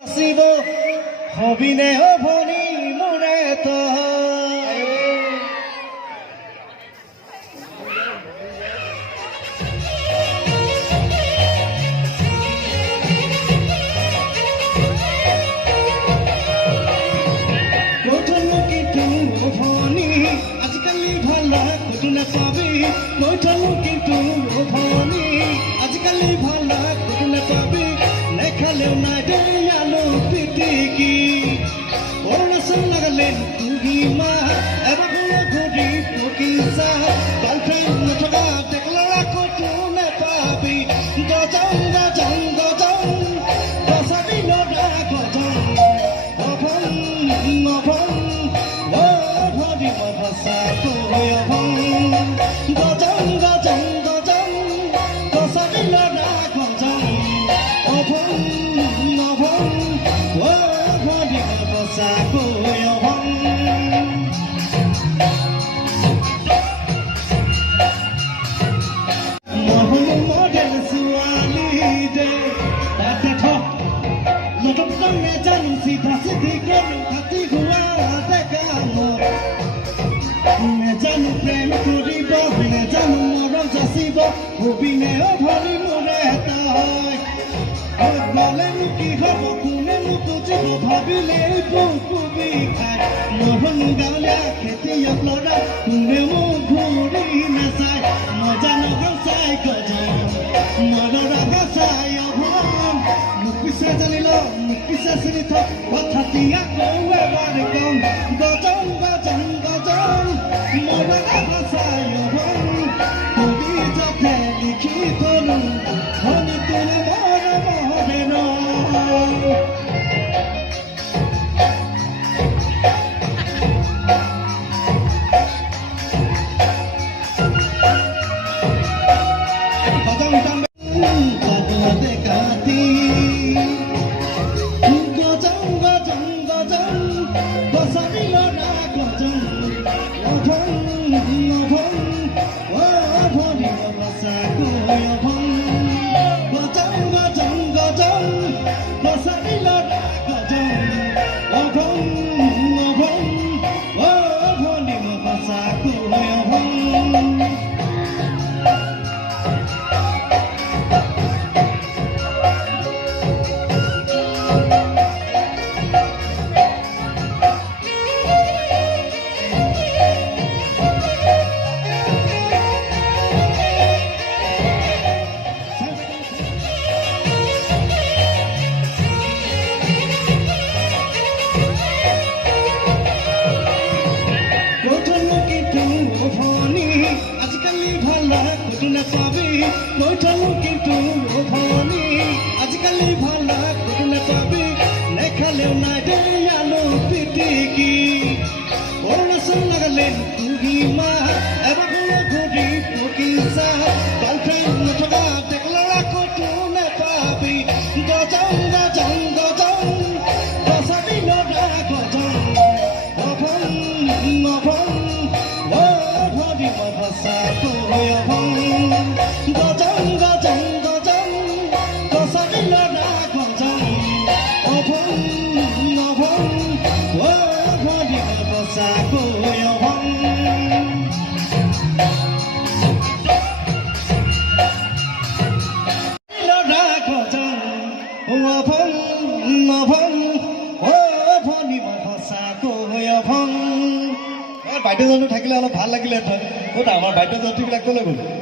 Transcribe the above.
শিব হবিনে অভনি মোরে তই কৈথলো কিন্তু অভনি আজিকালি ভালা কতো নাপাবি কৈথলো কিন্তু অভনি আজিকালি ভালা কতো নাপাবি নেখালেও নাই দে আলু পিটিকি অৰুণাচল নাগালেণ্ড কুহিমা এবাৰ ঘূৰি পকিছা গাৰ্লফ্ৰেণ্ড নথকা টেকলৰা কতো নাপাবি গজং গজং গজং গছাবি লৰা গজং অভং অভং অভৰি মভসা কৈ অভং গজং গজং গজং গছাবি লৰা গজং অভং অভং অভৰি মভসা কৈ অভং প্রেম করিব নেজানো মরম যাচিব হবিনে অভনি মোরে তই গলেনো কি হব কোনেনো বুজিব ভাবিলেই বুকু বিষায় মোহন গাঁৱলীয়া খেতিয়ক ল'ৰা কোনে মোক ঘূৰি নাচায় নজানো গাঁচাই গজং নলৰা গাছাই অভং মোক পিছে জানি ল মোক পিছে চিনি থ কথাটি আকৌ এবাৰ কম গজং গজং গজং নলৰা গাছাই অভং কবি যাতে লিখি থলো ধনী তোলে মৰমৰে ন কৈথলো কিন্তু অভনি আজিকালি ভালা কতো নাপাবি নেখালেও নাই দে আলু পিটিকি অৰুণাচল নাগালেণ্ড কুহিমা এবাৰ ঘূৰি পকিছা গাৰ্লফ্ৰেণ্ড নথকা টেকলৰা কতো নাপাবি গজং গজং গজং গছাবি লৰা গজং অভং অভং অভৰি মভসা কৈ অভং গজং গজং গজং গছাবি লৰা গজং অভং অভং অভৰি মভসা কৈ অভং লৰা গজং অভং অভং অভৰি মভসা কৈ অভং বাইদেউজনো থাকিলে অলপ ভাল লাগিলেহেঁতেন ক'ত আমাৰ বাইদেউজনীবিলাক ক'লৈ গ'ল